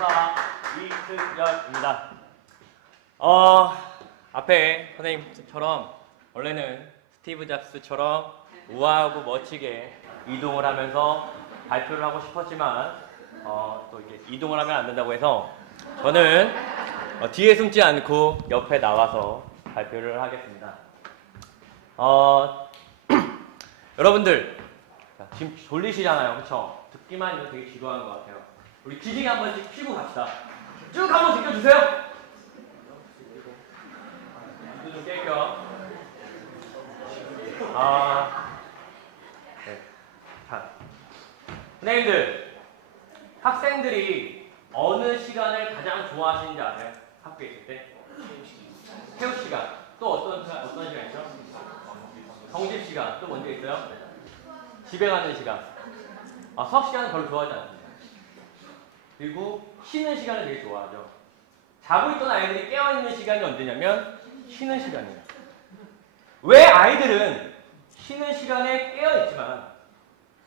교사 이승열입니다. 앞에 선생님처럼 원래는 스티브 잡스처럼 우아하고 멋지게 이동을 하면서 발표를 하고 싶었지만 또 이렇게 이동을 하면 안 된다고 해서 저는 뒤에 숨지 않고 옆에 나와서 발표를 하겠습니다. 여러분들 지금 졸리시잖아요, 그렇죠? 듣기만 해도 되게 지루한 것 같아요. 우리 기지개 한 번씩 펴고 갑시다. 쭉 한번 제껴주세요. 눈도 좀 깰게요. 네. 자, 선생님들, 학생들이 어느 시간을 가장 좋아하시는지 아세요? 학교에 있을 때? 체육 시간. 또 어떤 시간 있죠? 정집 시간. 또 뭔지 있어요? 집에 가는 시간. 수업 시간은 별로 좋아하지 않습니다. 그리고 쉬는 시간을 되게 좋아하죠. 자고 있던 아이들이 깨어있는 시간이 언제냐면 쉬는 시간이에요. 왜 아이들은 쉬는 시간에 깨어있지만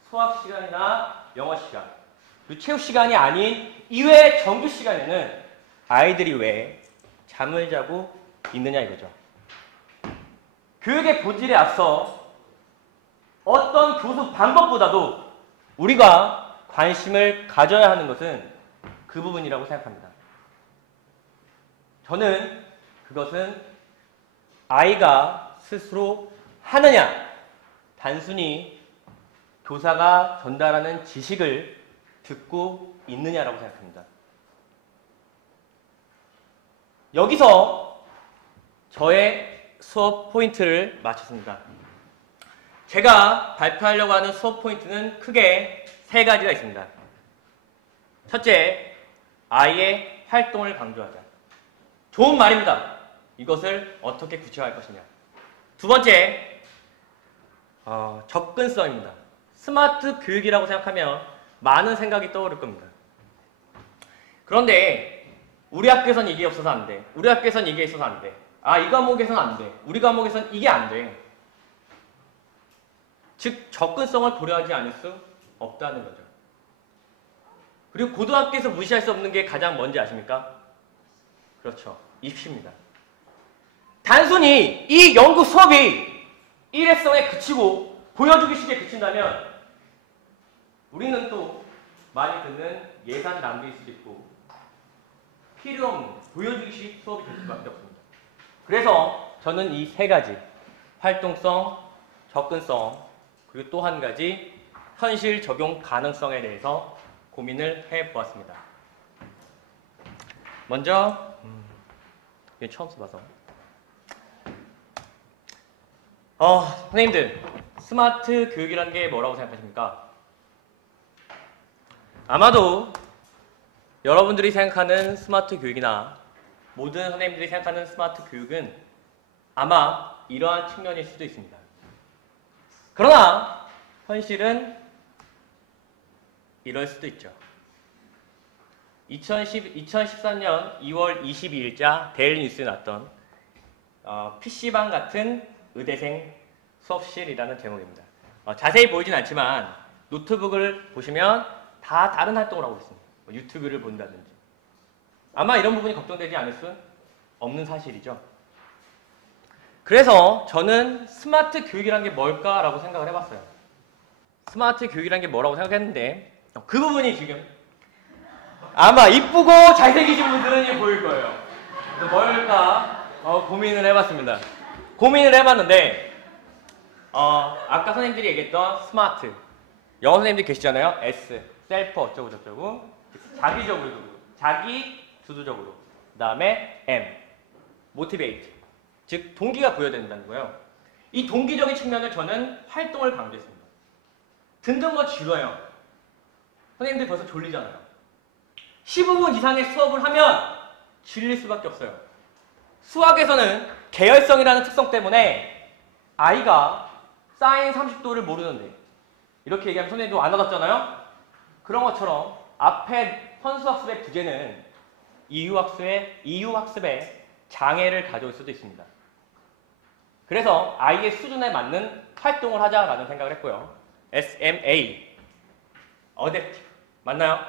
수학 시간이나 영어 시간, 그리고 체육 시간이 아닌 이외의 정규 시간에는 아이들이 왜 잠을 자고 있느냐 이거죠. 교육의 본질에 앞서 어떤 교수 방법보다도 우리가 관심을 가져야 하는 것은 그 부분이라고 생각합니다. 저는 그것은 아이가 스스로 하느냐, 단순히 교사가 전달하는 지식을 듣고 있느냐라고 생각합니다. 여기서 저의 수업 포인트를 마쳤습니다. 제가 발표하려고 하는 수업 포인트는 크게 세 가지가 있습니다. 첫째, 아이의 활동을 강조하자. 좋은 말입니다. 이것을 어떻게 구체화할 것이냐. 두 번째, 접근성입니다. 스마트 교육이라고 생각하면 많은 생각이 떠오를 겁니다. 그런데 우리 학교에선 이게 없어서 안 돼. 우리 학교에선 이게 있어서 안 돼. 이 과목에선 안 돼. 우리 과목에선 이게 안 돼. 즉, 접근성을 고려하지 않을 수 없다는 거죠. 그리고 고등학교에서 무시할 수 없는 게 가장 뭔지 아십니까? 그렇죠. 입시입니다. 단순히 이 연구 수업이 일회성에 그치고 보여주기식에 그친다면 우리는 또 많이 듣는 예산 낭비일 수도 있고 필요 없는 보여주기식 수업이 될 수밖에 없습니다. 그래서 저는 이 세 가지, 활동성, 접근성, 그리고 또 한 가지 현실 적용 가능성에 대해서 고민을 해보았습니다. 먼저 이게 처음 써봐서 선생님들, 스마트 교육이라는 게 뭐라고 생각하십니까? 아마도 여러분들이 생각하는 스마트 교육이나 모든 선생님들이 생각하는 스마트 교육은 아마 이러한 측면일 수도 있습니다. 그러나 현실은 이럴 수도 있죠. 2013년 2월 22일자 데일리 뉴스에 났던 PC방 같은 의대생 수업실이라는 제목입니다. 자세히 보이진 않지만 노트북을 보시면 다 다른 활동을 하고 있습니다. 유튜브를 본다든지. 아마 이런 부분이 걱정되지 않을 수 없는 사실이죠. 그래서 저는 스마트 교육이라는 게 뭘까라고 생각을 해봤어요. 스마트 교육이라는 게 뭐라고 생각했는데 그 부분이 지금 아마 이쁘고 잘생기신 분들은 이게 보일 거예요. 뭘까 고민을 해봤습니다. 고민을 해봤는데 아까 선생님들이 얘기했던 스마트, 영어 선생님들 계시잖아요. S, 셀프 어쩌고 저쩌고, 자기적으로, 자기 주도적으로, 그 다음에 M, 모티베이트, 즉 동기가 부여된다는 거예요. 이 동기적인 측면을 저는 활동을 강조했습니다. 듣는 거 지루해요. 선생님들 벌써 졸리잖아요. 15분 이상의 수업을 하면 질릴 수밖에 없어요. 수학에서는 계열성이라는 특성 때문에 아이가 사인 30도를 모르는데 이렇게 얘기하면 선생님도 안 와닿잖아요. 그런 것처럼 앞에 선수학습의 부재는 이유학습에 장애를 가져올 수도 있습니다. 그래서 아이의 수준에 맞는 활동을 하자라는 생각을 했고요. SMA, 어댑티브 맞나요?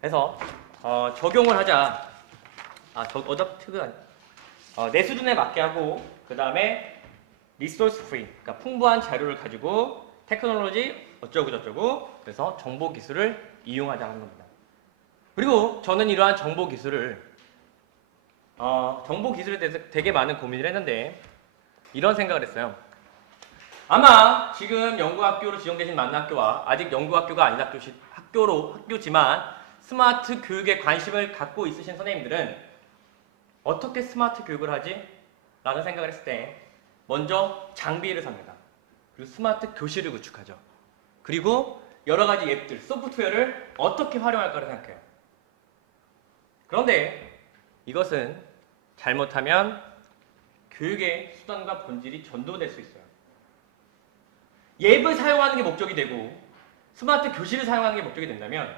그래서 적용을 하자. 어댑티브가 아니야. 내 수준에 맞게 하고 그 다음에 리소스 프리, 그러니까 풍부한 자료를 가지고 테크놀로지 어쩌고 저쩌고 그래서 정보 기술을 이용하자는 겁니다. 그리고 저는 이러한 정보 기술에 대해서 되게 많은 고민을 했는데 이런 생각을 했어요. 아마 지금 연구학교로 지정되신 많은 학교와 아직 연구학교가 아닌 학교지만 스마트 교육에 관심을 갖고 있으신 선생님들은 어떻게 스마트 교육을 하지? 라는 생각을 했을 때 먼저 장비를 삽니다. 그리고 스마트 교실을 구축하죠. 그리고 여러 가지 앱들, 소프트웨어를 어떻게 활용할까를 생각해요. 그런데 이것은 잘못하면 교육의 수단과 본질이 전도될 수 있어요. 앱을 사용하는 게 목적이 되고 스마트 교실을 사용하는 게 목적이 된다면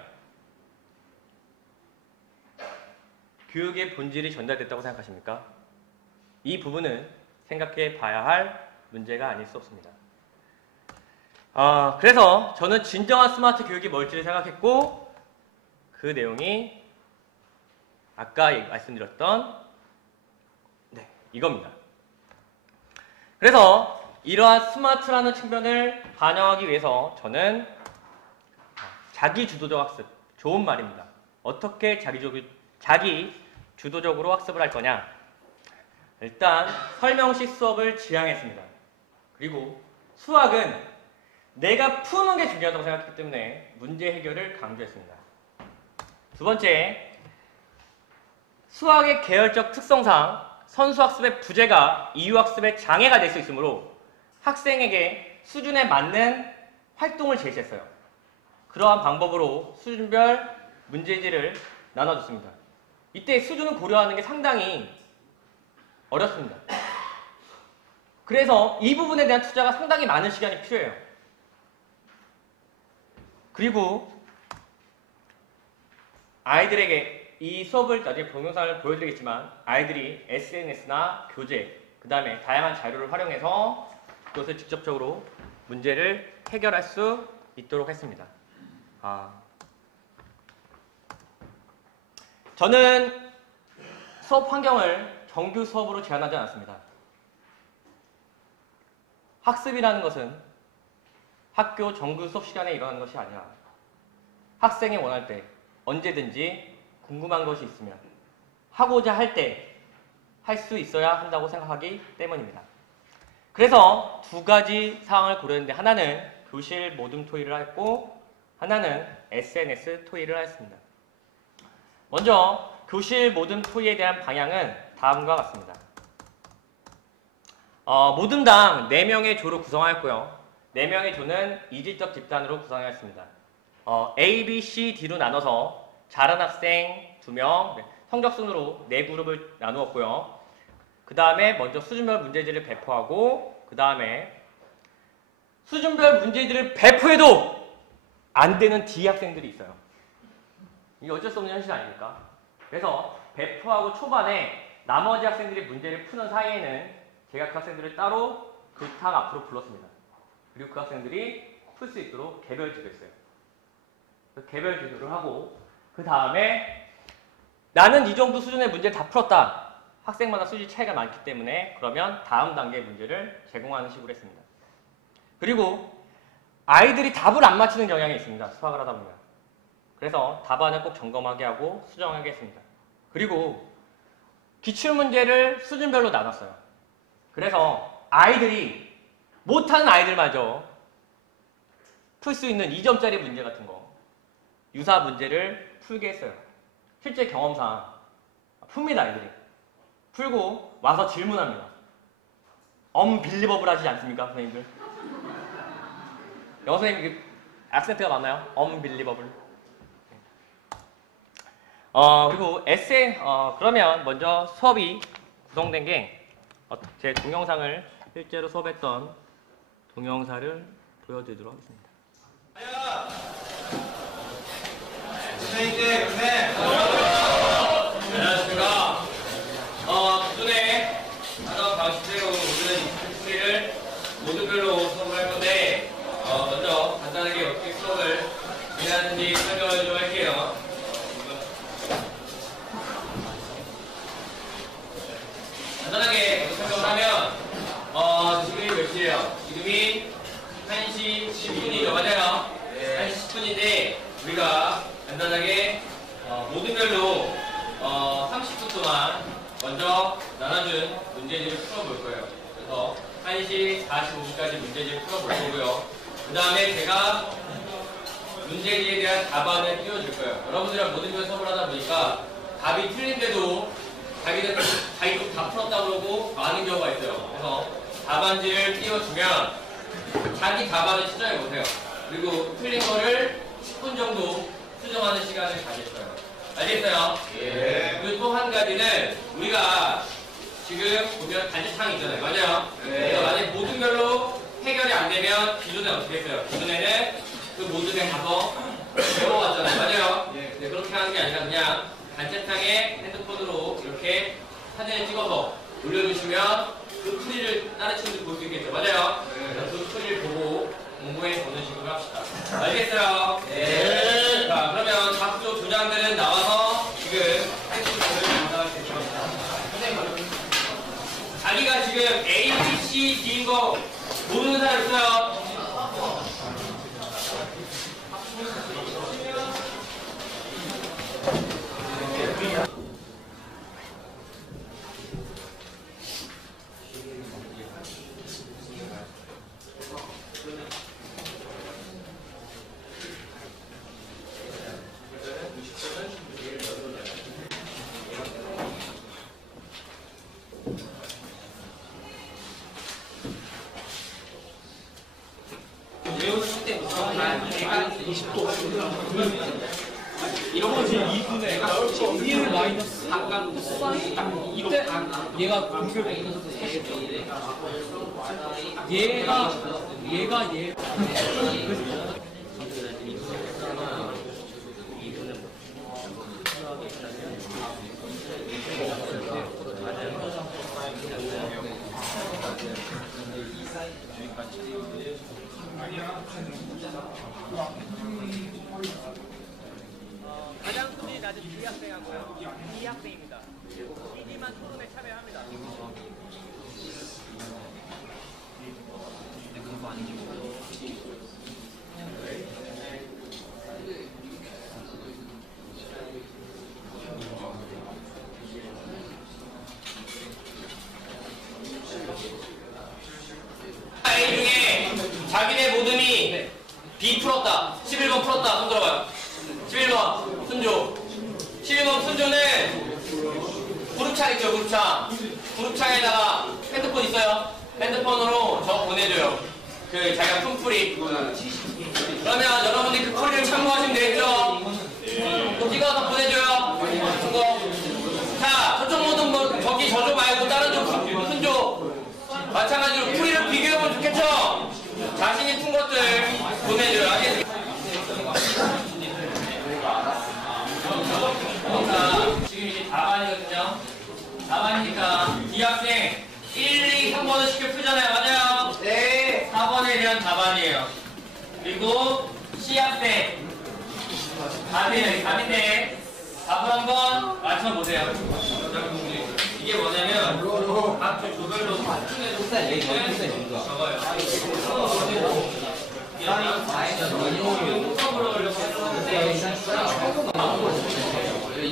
교육의 본질이 전달됐다고 생각하십니까? 이 부분은 생각해 봐야 할 문제가 아닐 수 없습니다. 그래서 저는 진정한 스마트 교육이 뭘지를 생각했고 그 내용이 아까 말씀드렸던 이겁니다. 그래서 이러한 스마트라는 측면을 반영하기 위해서 저는 자기 주도적 학습, 좋은 말입니다. 어떻게 자기 주도적으로 학습을 할 거냐? 일단 설명식 수업을 지향했습니다. 그리고 수학은 내가 푸는 게 중요하다고 생각했기 때문에 문제 해결을 강조했습니다. 두 번째, 수학의 계열적 특성상 선수학습의 부재가 이유학습의 장애가 될 수 있으므로 학생에게 수준에 맞는 활동을 제시했어요. 그러한 방법으로 수준별 문제지를 나눠줬습니다. 이때 수준을 고려하는 게 상당히 어렵습니다. 그래서 이 부분에 대한 투자가 상당히 많은 시간이 필요해요. 그리고 아이들에게 이 수업을 나중에 동영상을 보여드리겠지만 아이들이 SNS나 교재, 그 다음에 다양한 자료를 활용해서 그것을 직접적으로 문제를 해결할 수 있도록 했습니다. 저는 수업 환경을 정규 수업으로 제한하지 않았습니다. 학습이라는 것은 학교 정규 수업 시간에 일어나는 것이 아니라 학생이 원할 때 언제든지 궁금한 것이 있으면 하고자 할 때 할 수 있어야 한다고 생각하기 때문입니다. 그래서 두 가지 사항을 고려했는데 하나는 교실 모둠 토의를 했고 하나는 SNS 토의를 하였습니다. 먼저 교실 모둠 토의에 대한 방향은 다음과 같습니다. 모둠당 4명의 조로 구성하였고요. 4명의 조는 이질적 집단으로 구성하였습니다. A, B, C, D로 나눠서 잘하는 학생 2명, 성적 순으로 4그룹을 나누었고요. 그 다음에 먼저 수준별 문제지를 배포하고 그 다음에 수준별 문제지를 배포해도 안 되는 D 학생들이 있어요. 이게 어쩔 수 없는 현실 아닙니까? 그래서 배포하고 초반에 나머지 학생들이 문제를 푸는 사이에는 제가 그 학생들을 따로 교탁 앞으로 불렀습니다. 그리고 그 학생들이 풀 수 있도록 개별 지도했어요. 개별 지도를 하고 그 다음에 나는 이 정도 수준의 문제를 다 풀었다. 학생마다 수준 차이가 많기 때문에 그러면 다음 단계의 문제를 제공하는 식으로 했습니다. 그리고 아이들이 답을 안 맞히는 경향이 있습니다. 수학을 하다 보면. 그래서 답안을 꼭 점검하게 하고 수정하게 했습니다. 그리고 기출문제를 수준별로 나눴어요. 그래서 아이들이 못하는 아이들마저 풀 수 있는 2점짜리 문제 같은 거 유사 문제를 풀게 했어요. 실제 경험상 풉니다. 아이들이. 풀고 와서 질문합니다. unbelievable 하시지 않습니까? 선생님들? 영어 선생님 악센트가 맞나요? unbelievable. 그리고 그러면 먼저 수업이 구성된 게 제 동영상을 실제로 수업했던 동영상을 보여드리도록 하겠습니다. 선생님들, 안녕하십니까. 기존에 하던 방식대로 오늘은 스토리를 모두별로 수업을 할 건데, 먼저 간단하게 어떻게 수업을 진행하는지 설명을 좀 할게요. 10분이죠. 맞아요. 1시 10분인데 우리가 간단하게 모든별로 30분 동안 먼저 나눠준 문제집을 풀어볼 거예요. 그래서 1시 45분까지 문제집을 풀어볼 거고요. 그 다음에 제가 문제지에 대한 답안을 띄워줄 거예요. 여러분들이랑 모든별 수업을 하다 보니까 답이 틀린데도 자기도 다 풀었다고 그러고 많은 경우가 있어요. 그래서 답안지를 띄워주면 자기 답안을 수정해보세요. 그리고 틀린 거를 10분 정도 수정하는 시간을 가질 거예요. 알겠어요? 예. 그리고 또 한 가지는 우리가 지금 보면 단체창이 있잖아요. 맞아요? 그래서 만약에 모든별로 해결이 안 되면 기존에 어떻게 했어요? 기존에는 그 모든에 가서 배워왔잖아요. 맞아요? 네, 그렇게 하는 게 아니라 그냥 단체창에 핸드폰으로 이렇게 사진을 찍어서 올려주시면 그 풀이를 다른 친구들이 볼 수 있겠죠. 맞아요? 그 풀이를 보고 공부해 보는 식으로 합시다. 알겠어요? 네. 자, 그러면 각종 조장들은 나와서 지금 핸드폰을 담당할 수 있습니다. 자기가 지금 A, B, C, D인 거 모르는 사람 있어요? 이런 거지 2분의 1 마이너스 사인 이때 얘가 공격 얘가 얘 가장 수준이 낮은 B학생하고요. B학생입니다. B지만 토론에 참여합니다. A 중에 자기네 모듬이 B 풀었다. 11번 풀었다. 손 들어봐요. 11번 순조. 11번 순조는 그룹창 있죠, 그룹창. 그룹창에다가 핸드폰 있어요. 핸드폰으로 저 보내줘요. 그 자기가 푼 풀이. 그러면 여러분들이 그 풀이를 참고하시면 되겠죠? 또 찍어서 보내줘요. 그거. 자, 저쪽 모든 저기 저쪽 말고 다른 쪽 순조. 마찬가지로 풀이를 비교해보면 좋겠죠? 자신이 푼 것들 보내줘요. 알겠습니까? 지금 이제 답안이거든요. 답안이니까 이 학생 1, 2, 3번을 쉽게 풀잖아요. 맞아요? 네. 4번에 대한 답안이에요. 그리고 C 학생 답인데 답을 한번 맞춰보세요. 이게 뭐냐면 각종 조별로 적어요.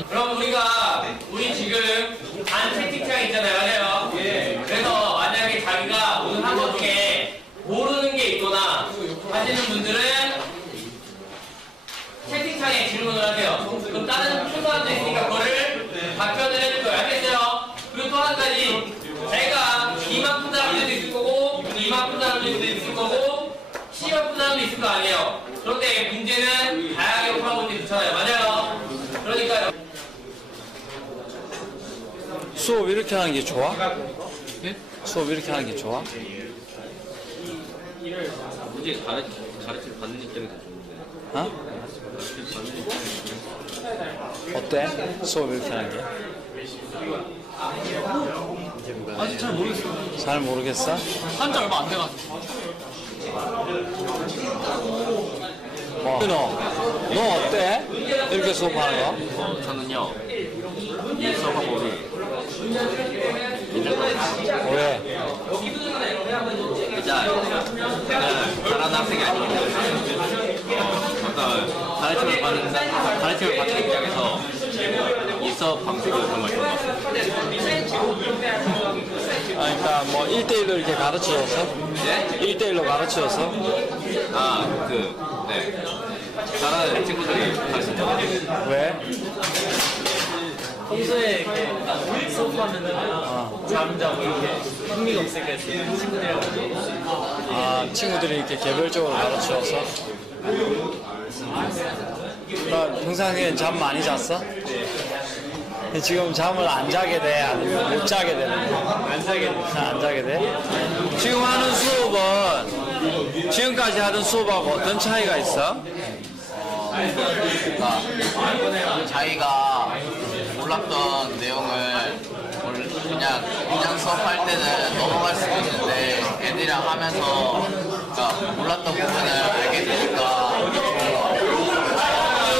그럼 우리 지금 반 채팅창 있잖아요. 맞아요? 그래서 만약에 자기가 오늘 한 것 중에 모르는 게 있거나 하시는 분들은 채팅창에 질문을 하세요. 그럼 다른 출발도 있으니까 그거를 답변을 해줄 거예요. 알겠어요? 그리고 또 한 가지, 제가 B만 푼 사람들도 있을 거고 B만 푼 사람들도 있을 거고 C만 푼 사람도 있을 거 아니에요. 그런데 문제는 다양하게 풀어보는 게 좋잖아요. 맞아요? 그러니까요. 수업 이렇게 하는 게 좋아? 수업 이렇게 하는 게 좋아? 문제 가르치 받는 입장이 더 좋은데. 어? 어때? 수업 이렇게 하는 게? 아직 잘 모르겠어. 잘 모르겠어? 한 지 얼마 안 돼가지고. 너 어때? 이렇게 수업하는 거? 저는요, 이 수업하고 우리 왜? 제가 잘하는 학생이 아니기 때문에 아까 가르침을 받는 입장에서 이 수업 방식은 정말 좋은 것 같습니다. 그러니까 뭐 1대1로 이렇게 가르쳐줘서? 네? 1대1로 가르쳐줘서? 네. 잘하는 친구들이 가르친다. 왜? 평소에 이렇게 수업하면은 잠 자고 이렇게 흥미가 없으니까 친구들이랑 친구들이 이렇게 개별적으로 가르쳐줘서? 너 평상시에 잠 많이 잤어? 네. 지금 잠을 안 자게 돼? 아니면 못 자게 되는 거야? 안 자게 돼? 지금 하는 수업은 지금까지 하던 수업하고 어떤 차이가 있어? 그러니까 자기가 몰랐던 내용을 그냥 수업할 때는 넘어갈 수도 있는데 애들이랑 하면서 그러니까 몰랐던 부분을 알게 되니까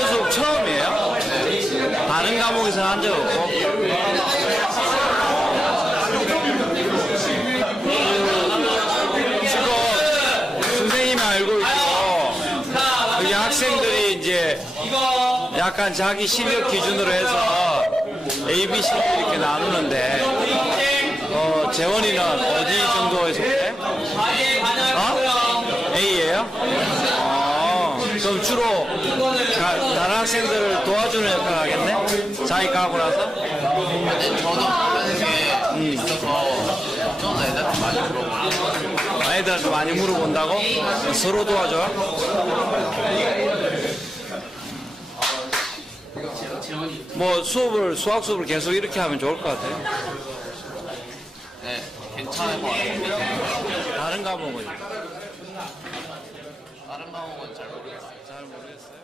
수업 처음이에요? 네. 다른 과목에서 한 적 없고? 지금 선생님이 알고 있고 여기 학생들이 이제 약간 자기 실력 기준으로 해서 A, B, C 이렇게 나누는데 재원이는 어디 정도에 속해? A예요? 그럼 주로 다른 학생들을 도와주는 역할을 하겠네? 자기 가고 나서? 근데 저도 모르는 게 있어서 좀 애들한테 많이 물어보고 애들한테 많이 물어본다고? 서로 도와줘? 뭐 수학 수업을 계속 이렇게 하면 좋을 것 같아요. 네, 괜찮을 것 같아요. 다른 과목은? 다른 과목은 잘 모르겠어요. 잘 모르겠어요.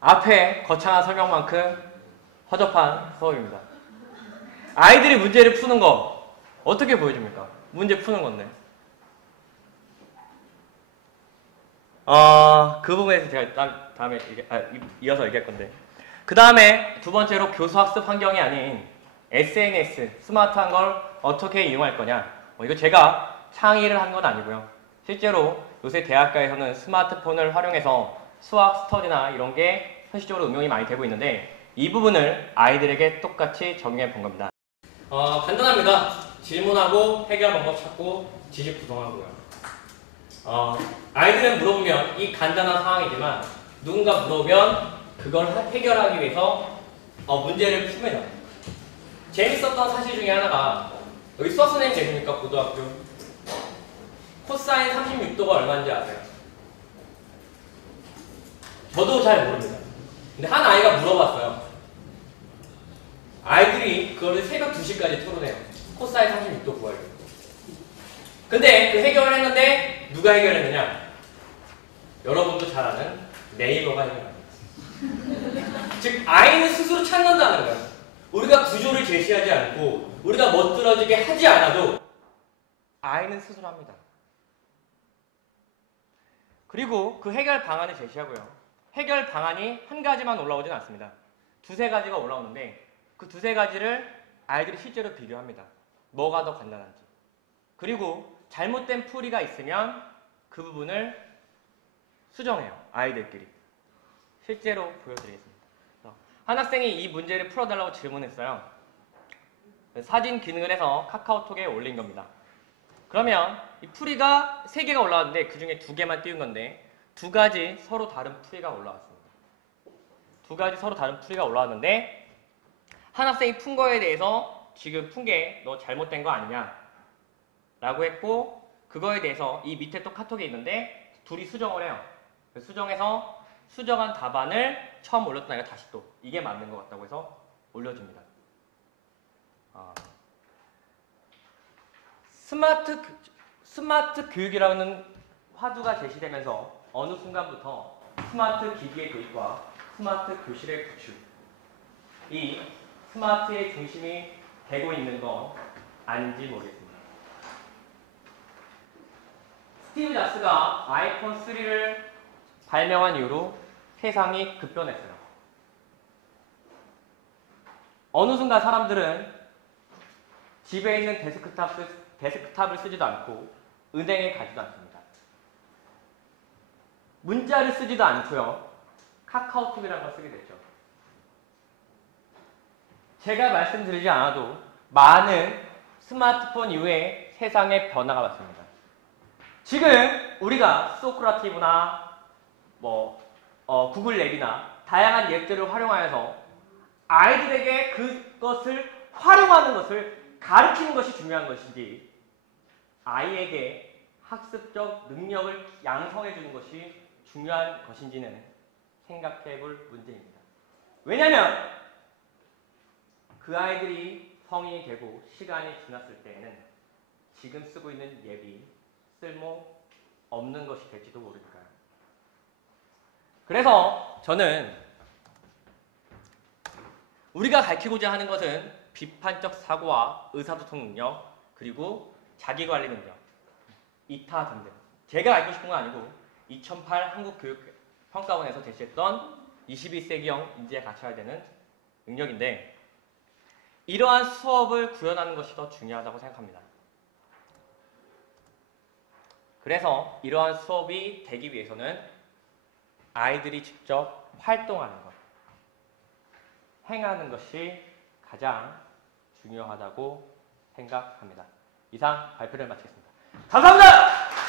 앞에 거창한 설명만큼 허접한 수업입니다. 아이들이 문제를 푸는 거 어떻게 보여줍니까? 문제 푸는 건데. 그 부분에서 제가 다음에 이어서 얘기할 건데. 그 다음에 두 번째로 교수 학습 환경이 아닌 SNS, 스마트한 걸 어떻게 이용할 거냐. 이거 제가 창의를 한 건 아니고요. 실제로 요새 대학가에서는 스마트폰을 활용해서 수학 스터디나 이런 게 현실적으로 응용이 많이 되고 있는데 이 부분을 아이들에게 똑같이 적용해 본 겁니다. 간단합니다. 질문하고 해결 방법 찾고 지식 구성하고요. 아이들은 물어보면 이 간단한 상황이지만 누군가 물어보면 그걸 해결하기 위해서 문제를 풀면 재밌었던 사실 중에 하나가 여기 수학 선생님 계십니까? 고등학교 코사인 36도가 얼마인지 아세요? 저도 잘 모릅니다. 근데 한 아이가 물어봤어요. 아이들이 그거를 새벽 2시까지 토론해요. 코사인 36도 구하려고. 근데 그 해결을 했는데 누가 해결했느냐? 여러분도 잘 아는 네이버가 해결합니다. 즉 아이는 스스로 찾는다는 거예요. 우리가 구조를 제시하지 않고 우리가 멋들어지게 하지 않아도 아이는 스스로 합니다. 그리고 그 해결 방안을 제시하고요. 해결 방안이 한 가지만 올라오진 않습니다. 두세 가지가 올라오는데 그 두세 가지를 아이들이 실제로 비교합니다. 뭐가 더 간단한지. 그리고 잘못된 풀이가 있으면 그 부분을 수정해요. 아이들끼리. 실제로 보여드리겠습니다. 한 학생이 이 문제를 풀어달라고 질문했어요. 사진 기능을 해서 카카오톡에 올린 겁니다. 그러면 이 풀이가 3개가 올라왔는데 그 중에 2개만 띄운 건데 2가지 서로 다른 풀이가 올라왔습니다. 2가지 서로 다른 풀이가 올라왔는데 한 학생이 푼 거에 대해서 지금 푼 게 너 잘못된 거 아니냐 라고 했고 그거에 대해서 이 밑에 또 카톡이 있는데 둘이 수정을 해요. 수정해서 수정한 답안을 처음 올렸던 아이가 다시 또 이게 맞는 것 같다고 해서 올려줍니다. 스마트 교육이라는 화두가 제시되면서 어느 순간부터 스마트 기기의 도입과 스마트 교실의 구축 이 스마트의 중심이 되고 있는 건 아닌지 모르겠습니다. 스티브 잡스가 아이폰 3를 발명한 이후로 세상이 급변했어요. 어느 순간 사람들은 집에 있는 데스크탑을 쓰지도 않고 은행에 가지도 않습니다. 문자를 쓰지도 않고요. 카카오톡이라는 걸 쓰게 됐죠. 제가 말씀드리지 않아도 많은 스마트폰 이후에 세상의 변화가 왔습니다. 지금 우리가 소크라티브나 구글 앱이나 다양한 앱들을 활용하여서 아이들에게 그것을 활용하는 것을 가르치는 것이 중요한 것인지 아이에게 학습적 능력을 양성해 주는 것이 중요한 것인지는 생각해 볼 문제입니다. 왜냐하면 그 아이들이 성인이 되고 시간이 지났을 때에는 지금 쓰고 있는 앱이 쓸모 없는 것이 될지도 모르니까요. 그래서 저는 우리가 가르치고자 하는 것은 비판적 사고와 의사소통 능력, 그리고 자기관리 능력, 이타 등등. 제가 가르치고 싶은 건 아니고 2008 한국교육평가원에서 제시했던 21세기형 인재에 갖춰야 되는 능력인데 이러한 수업을 구현하는 것이 더 중요하다고 생각합니다. 그래서 이러한 수업이 되기 위해서는 아이들이 직접 활동하는 것, 행하는 것이 가장 중요하다고 생각합니다. 이상 발표를 마치겠습니다. 감사합니다!